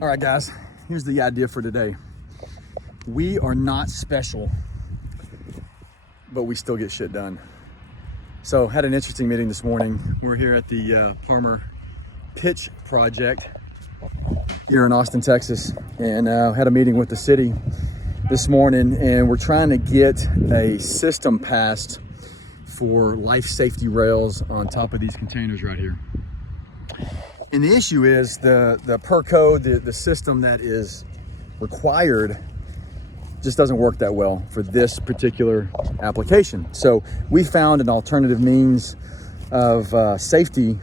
All right, guys, here's the idea for today. We are not special, but we still get shit done. So had an interesting meeting this morning. We're here at the Palmer Pitch Project here in Austin, Texas, and had a meeting with the city this morning, and we're trying to get a system passed for life safety rails on top of these containers right here. And the issue is the per code, the system that is required just doesn't work that well for this particular application. So we found an alternative means of safety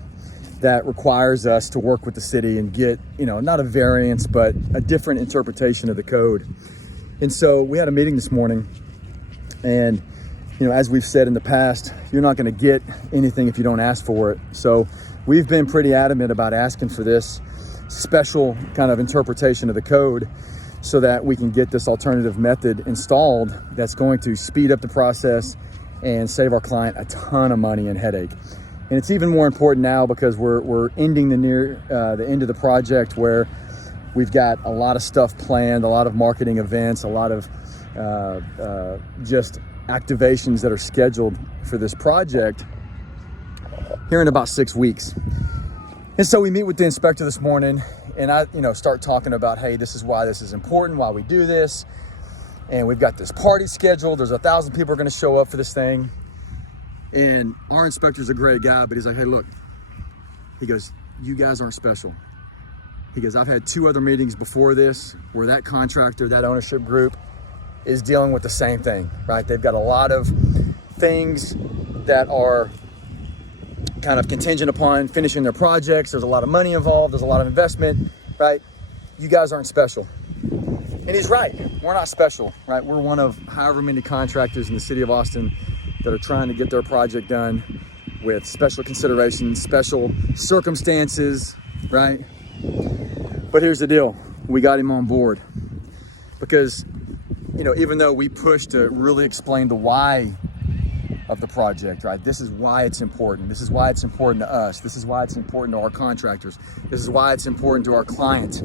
that requires us to work with the city and get, not a variance, but a different interpretation of the code. And so we had a meeting this morning, and as we've said in the past, you're not going to get anything if you don't ask for it. So we've been pretty adamant about asking for this special kind of interpretation of the code so that we can get this alternative method installed that's going to speed up the process and save our client a ton of money and headache. And it's even more important now because we're ending the end of the project, where we've got a lot of stuff planned, a lot of marketing events, a lot of just activations that are scheduled for this project here in about 6 weeks. And so we meet with the inspector this morning, and I start talking about, hey, this is why this is important, why we do this, and we've got this party scheduled. There's 1,000 people are going to show up for this thing. And our inspector's a great guy, but he's like, hey, look, he goes, you guys aren't special. He goes, I've had 2 other meetings before this where that contractor, that ownership group is dealing with the same thing, right? They've got a lot of things that are kind of contingent upon finishing their projects. There's a lot of money involved. There's a lot of investment, right? You guys aren't special. And he's right. We're not special, right? We're one of however many contractors in the city of Austin that are trying to get their project done with special considerations, special circumstances, right? But here's the deal. We got him on board because, even though we pushed to really explain the why of the project, right? This is why it's important. This is why it's important to us. This is why it's important to our contractors. This is why it's important to our client.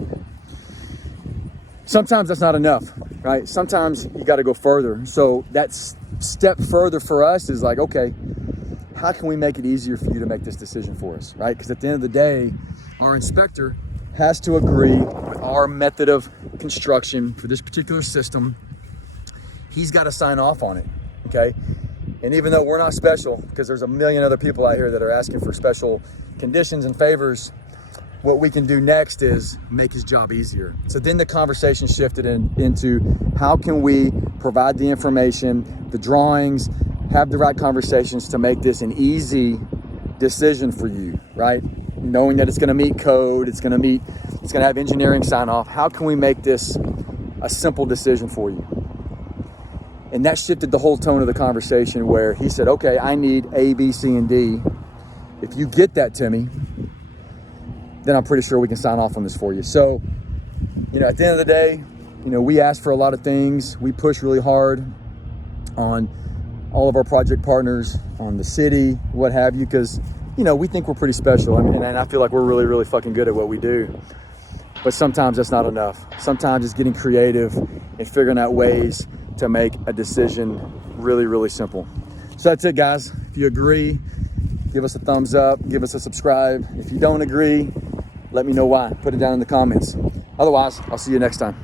Sometimes that's not enough, right? Sometimes you got to go further. So that's step further for us is like, okay, how can we make it easier for you to make this decision for us, right? Because at the end of the day, our inspector has to agree with our method of construction for this particular system. He's got to sign off on it, okay? And even though we're not special, because there's a million other people out here that are asking for special conditions and favors, what we can do next is make his job easier. So then the conversation shifted into how can we provide the information, the drawings, have the right conversations to make this an easy decision for you, right? Knowing that it's going to meet code, it's going to have engineering sign off. How can we make this a simple decision for you? And that shifted the whole tone of the conversation, where he said, okay, I need A, B, C, and D. If you get that to me, then I'm pretty sure we can sign off on this for you. So, at the end of the day, we ask for a lot of things. We push really hard on all of our project partners, on the city, what have you, because, we think we're pretty special. And I feel like we're really, really fucking good at what we do. But sometimes that's not enough. Sometimes it's getting creative and figuring out ways to make a decision really, really simple. So that's it, guys. If you agree, give us a thumbs up, give us a subscribe. If you don't agree, let me know why. Put it down in the comments. Otherwise, I'll see you next time.